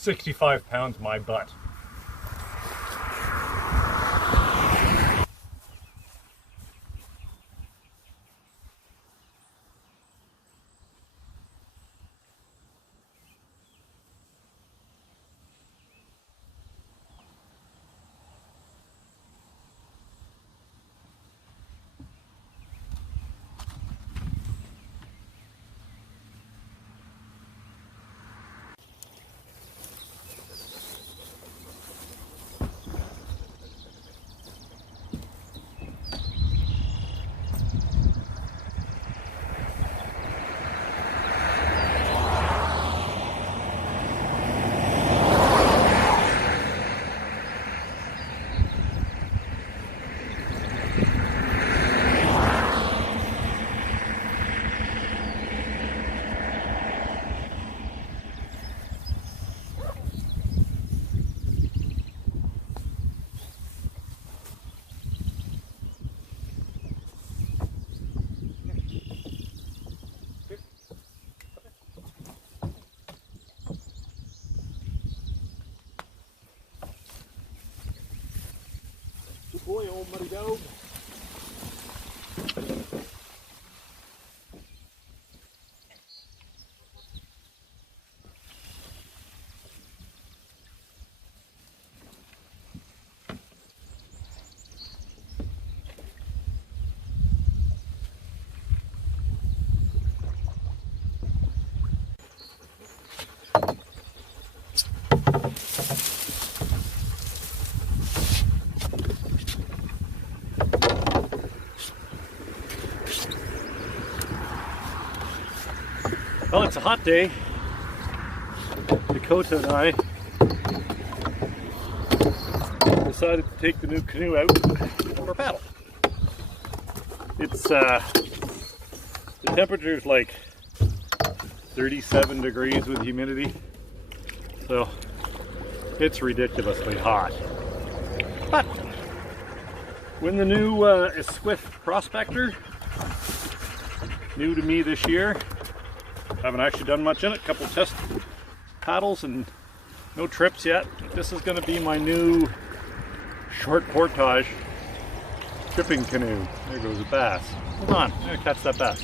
65 pounds my butt. Good boy, old muddy dog. Well, it's a hot day. Tekota and I decided to take the new canoe out for a paddle. It's the temperature's like 37 degrees with humidity, so it's ridiculously hot. But when the new Esquif Prospecteur, new to me this year, haven't actually done much in it, a couple test paddles and no trips yet. This is going to be my new short portage tripping canoe. There goes a bass. Hold on, I'm going to catch that bass.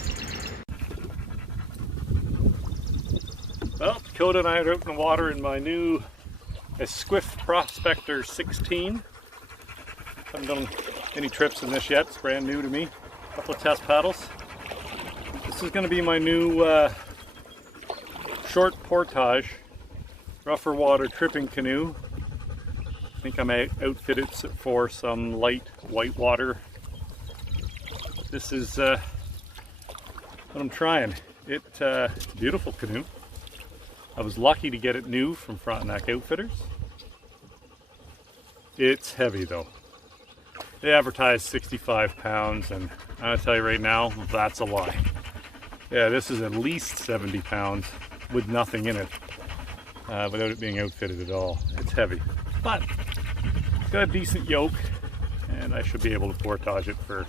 Well, Tekota and I are out in the water in my new Esquif Prospecteur 16. Haven't done any trips in this yet, it's brand new to me. A couple of test paddles. This is going to be my new short portage, rougher water tripping canoe. I think I'm outfitted for some light whitewater. This is what I'm trying. It's a beautiful canoe. I was lucky to get it new from Frontenac Outfitters. It's heavy though. They advertise 65 pounds and I'll tell you right now, that's a lie. Yeah, this is at least 70 pounds with nothing in it, without it being outfitted at all. It's heavy, but it's got a decent yoke and I should be able to portage it for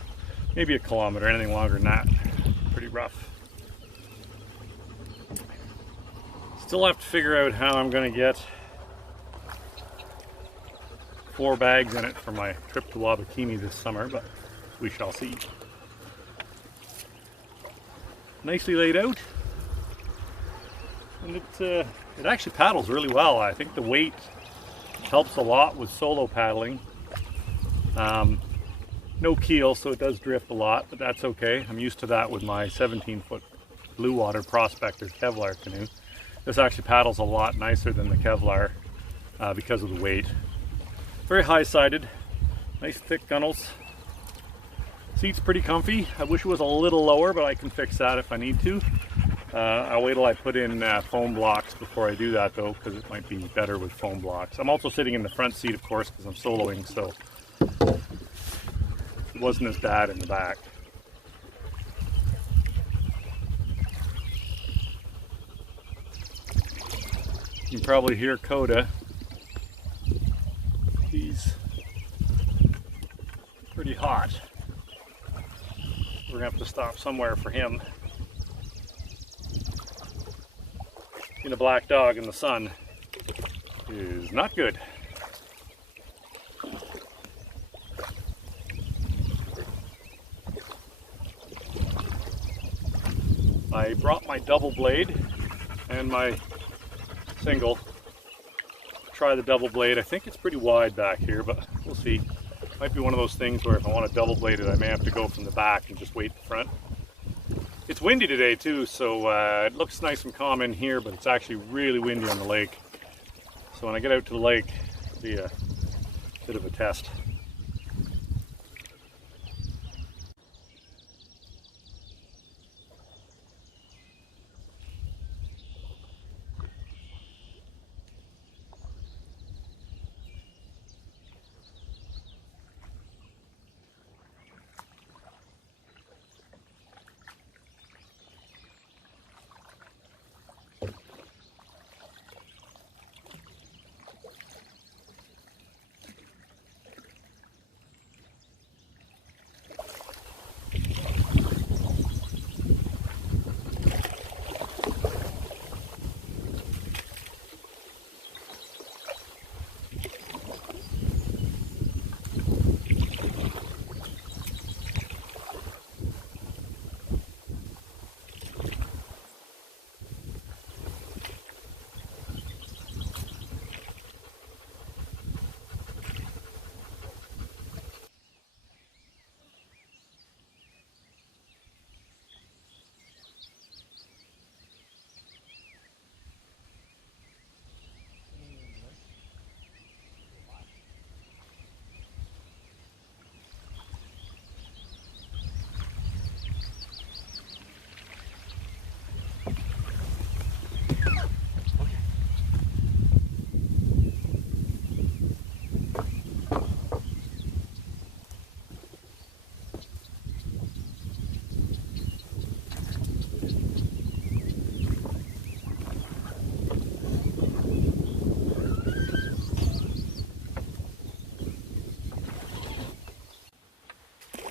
maybe a kilometer. Anything longer than that, pretty rough. Still have to figure out how I'm going to get 4 bags in it for my trip to Wabakimi this summer, but we shall see. Nicely laid out, and it actually paddles really well. I think the weight helps a lot with solo paddling. No keel, so it does drift a lot, but that's okay. I'm used to that with my 17-foot blue water Prospecteur Kevlar canoe. This actually paddles a lot nicer than the Kevlar because of the weight. Very high-sided, nice thick gunnels. Seat's pretty comfy. I wish it was a little lower, but I can fix that if I need to. I'll wait till I put in foam blocks before I do that though, because it might be better with foam blocks. I'm also sitting in the front seat, of course, because I'm soloing, so it wasn't as bad in the back. You can probably hear Coda. He's pretty hot. We're gonna have to stop somewhere for him. Being a black dog in the sun, is not good. I brought my double blade and my single. Try the double blade. I think it's pretty wide back here, but we'll see. Might be one of those things where if I want to double blade it, I may have to go from the back and just wait the front. It's windy today too, so it looks nice and calm in here, but it's actually really windy on the lake. So when I get out to the lake, it'll be a bit of a test.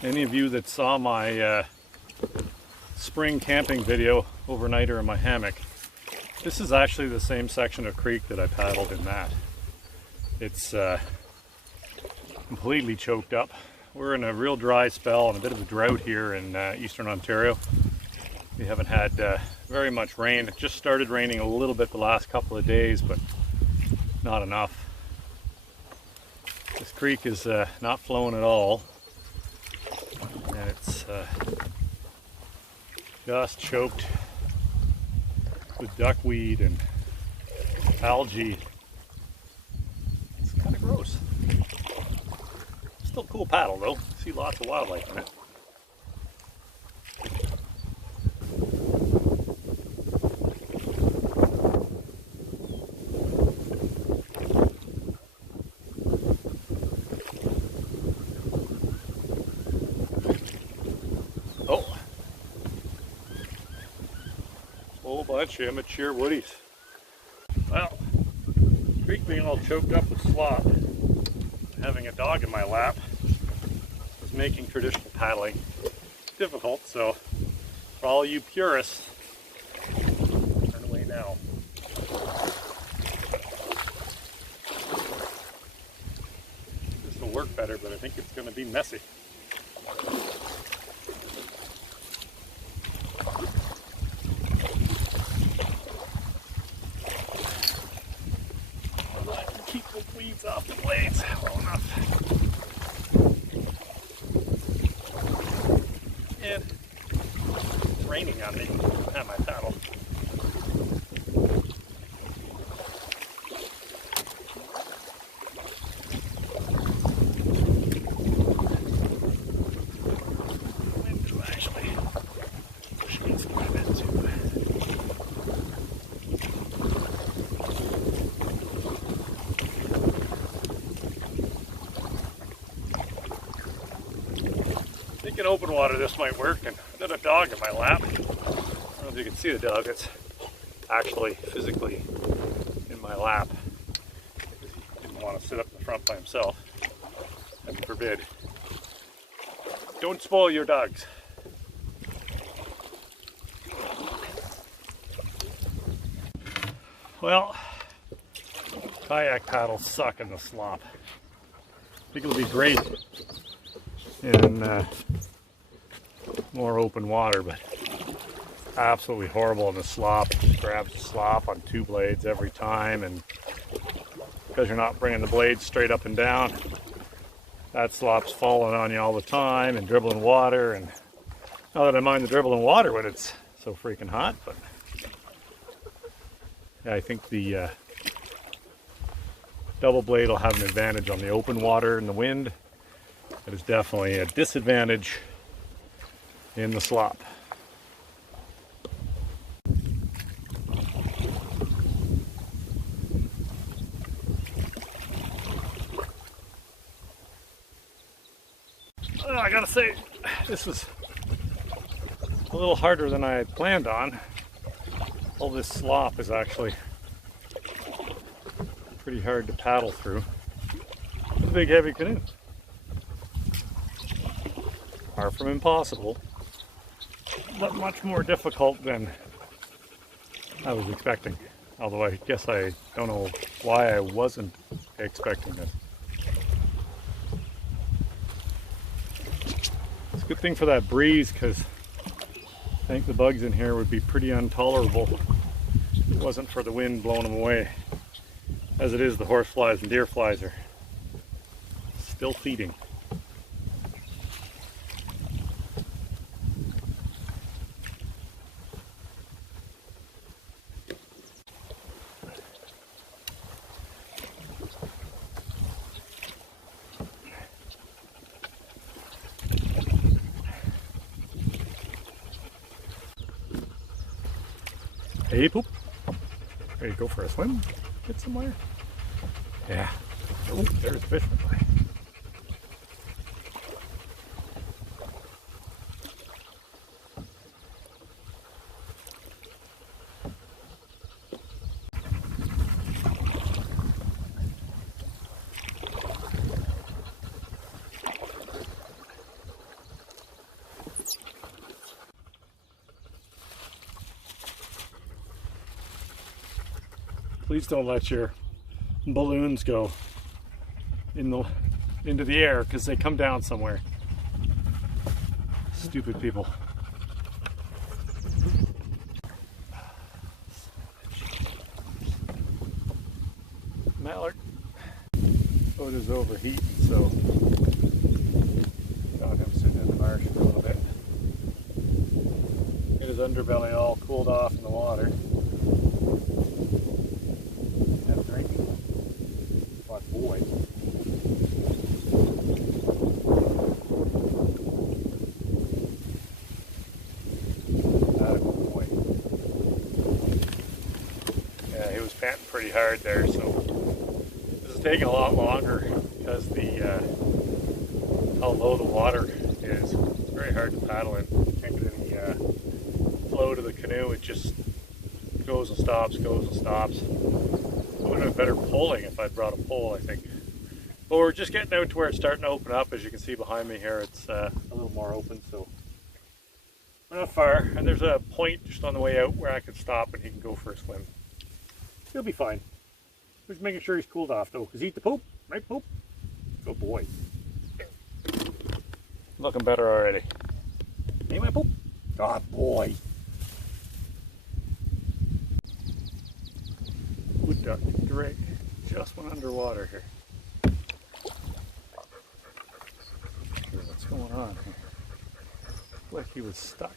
Any of you that saw my spring camping video, overnighter in my hammock, this is actually the same section of creek that I paddled in that. It's completely choked up. We're in a real dry spell and a bit of a drought here in eastern Ontario. We haven't had very much rain. It just started raining a little bit the last couple of days, but not enough. This creek is not flowing at all. And it's just choked with duckweed and algae. It's kind of gross. Still a cool paddle though. See lots of wildlife in it. Whole bunch of immature woodies. Well, creek being all choked up with slop, having a dog in my lap is making traditional paddling difficult, so for all you purists, turn away now. This will work better, but I think it's going to be messy. Keep the weeds off the blades well enough. And it's raining on me. I don't have my paddle. Wind is actually pushing us quite a bit too. In open water this might work, and I've got a dog in my lap. I don't know if you can see the dog, it's actually physically in my lap because he didn't want to sit up in the front by himself. Heaven forbid. Don't spoil your dogs. Well, Kayak paddles suck in the slop. I think it'll be great in more open water, but absolutely horrible in the slop. It grabs the slop on 2 blades every time, and because you're not bringing the blades straight up and down, that slop's falling on you all the time and dribbling water. And not that I mind the dribbling water when it's so freaking hot, but yeah, I think the double blade will have an advantage on the open water and the wind. It is definitely a disadvantage in the slop. I gotta say, this was a little harder than I had planned on. All this slop is actually pretty hard to paddle through. It's a big heavy canoe. Far from impossible, but much more difficult than I was expecting. Although I guess I don't know why I wasn't expecting this. It's a good thing for that breeze, because I think the bugs in here would be pretty intolerable if it wasn't for the wind blowing them away. As it is, the horseflies and deer flies are still feeding. Hey, poop. Ready to go for a swim? Get somewhere? Yeah. Oh, there's a fish fly. Please don't let your balloons go into the air, because they come down somewhere. Stupid people. Mallard. Boat is overheating, so got him sitting in the marsh for a little bit. Get his underbelly all cooled off in the water. Boy. Boy. Yeah, he was panting pretty hard there, so this is taking a lot longer because how low the water is. It's very hard to paddle in. You can't get any flow to the canoe. It just goes and stops, goes and stops. It would have been better pulling if I'd brought a pole, I think. But we're just getting out to where it's starting to open up. As you can see behind me here, it's a little more open, so we're not far. And there's a point just on the way out where I can stop and he can go for a swim. He'll be fine. Just making sure he's cooled off though, because eat the poop, right poop? Good boy. Looking better already. Hey, my poop. Good boy. Wood duck drake just went underwater here. What's going on here? Like he was stuck.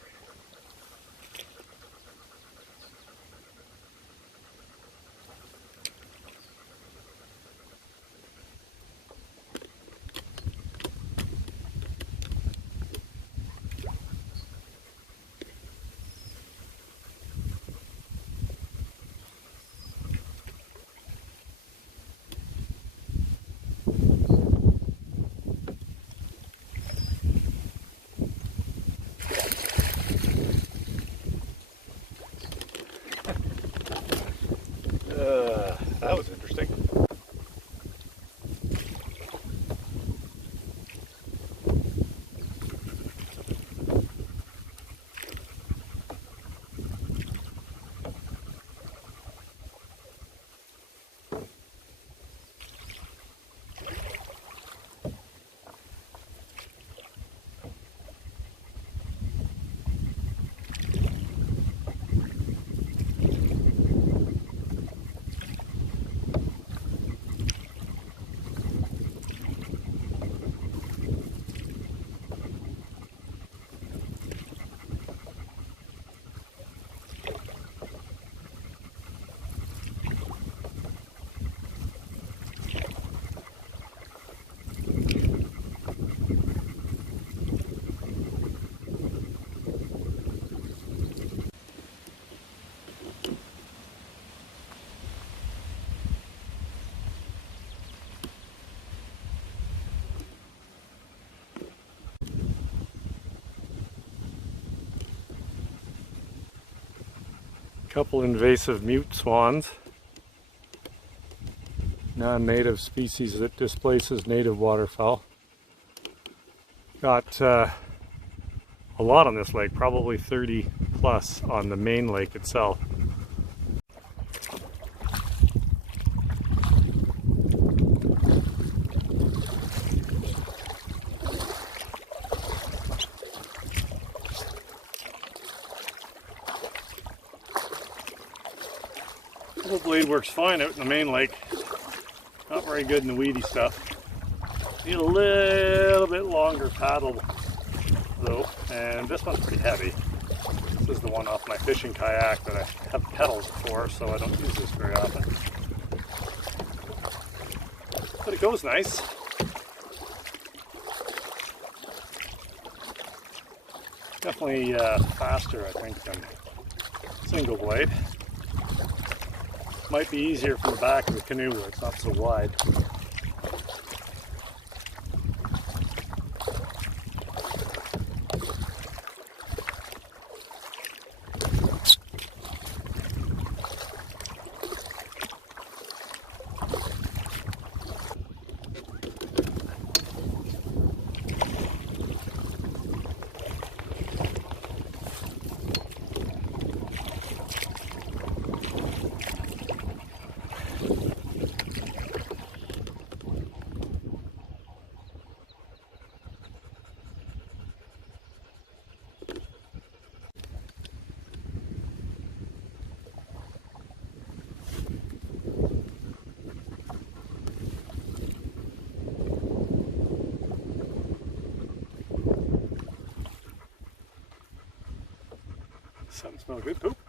Couple invasive mute swans. Non-native species that displaces native waterfowl. Got a lot on this lake, probably 30 plus on the main lake itself. The blade works fine out in the main lake. Not very good in the weedy stuff. Need a little bit longer paddle though, and this one's pretty heavy. This is the one off my fishing kayak that I have pedals for, so I don't use this very often. But it goes nice. Definitely faster, I think, than single blade. Might be easier from the back of the canoe where it's not so wide. Something smells good, poop.